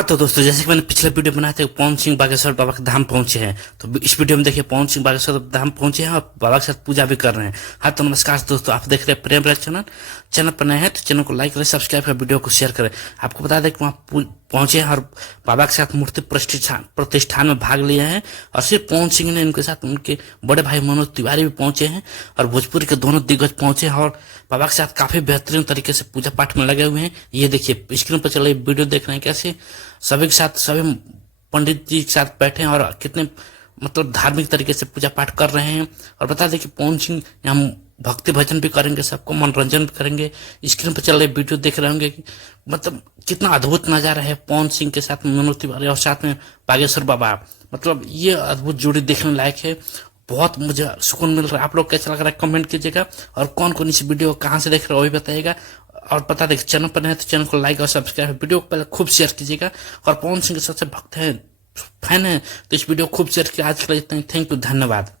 हाँ तो दोस्तों, जैसे कि मैंने पिछले वीडियो बनाए थे, पवन सिंह बागेश्वर बाबा के धाम पहुंचे हैं। तो इस वीडियो में देखिए पवन सिंह बागेश्वर धाम पहुंचे हैं और बाबा के साथ पूजा भी कर रहे हैं। हाँ तो नमस्कार दोस्तों, आप देख रहे हैं प्रेम राज चैनल पर नए हैं तो चैनल को लाइक करें, सब्सक्राइब करें, वीडियो को शेयर करें। आपको बता दें कि वहाँ पहुंचे हैं और बाबा के साथ मूर्ति प्रतिष्ठान में भाग लिए हैं। और सिर्फ पवन सिंह ने, उनके साथ उनके बड़े भाई मनोज तिवारी भी पहुंचे हैं और भोजपुरी के दोनों दिग्गज पहुंचे हैं और बाबा के साथ काफी बेहतरीन तरीके से पूजा पाठ में लगे हुए हैं। ये देखिए स्क्रीन पर चल रही वीडियो देख रहे हैं, कैसे सभी के साथ सभी पंडित जी के साथ बैठे हैं और कितने मतलब धार्मिक तरीके से पूजा पाठ कर रहे हैं। और बता दें कि पवन सिंह हम भक्ति भजन भी करेंगे, सबको मनोरंजन भी करेंगे। स्क्रीन पर चल रहे वीडियो देख रहे होंगे कि मतलब कितना अद्भुत नजारा है, पवन सिंह के साथ मनोज तिवारी और साथ में बागेश्वर बाबा। मतलब ये अद्भुत जोड़ी देखने लायक है, बहुत मुझे सुकून मिल रहा है। आप लोग कैसा लग रहा है कमेंट कीजिएगा और कौन कौन इस वीडियो को कहाँ से देख रहे हो वो भी बताइएगा। और बता दें चैनल पर नहीं तो चैनल को लाइक और सब्सक्राइब, वीडियो को पहले खूब शेयर कीजिएगा। और पवन सिंह के सबसे भक्त है, फैन है तो इस वीडियो को खूब शेयर किया। आज के लिए इतना ही, थैंक यू, धन्यवाद।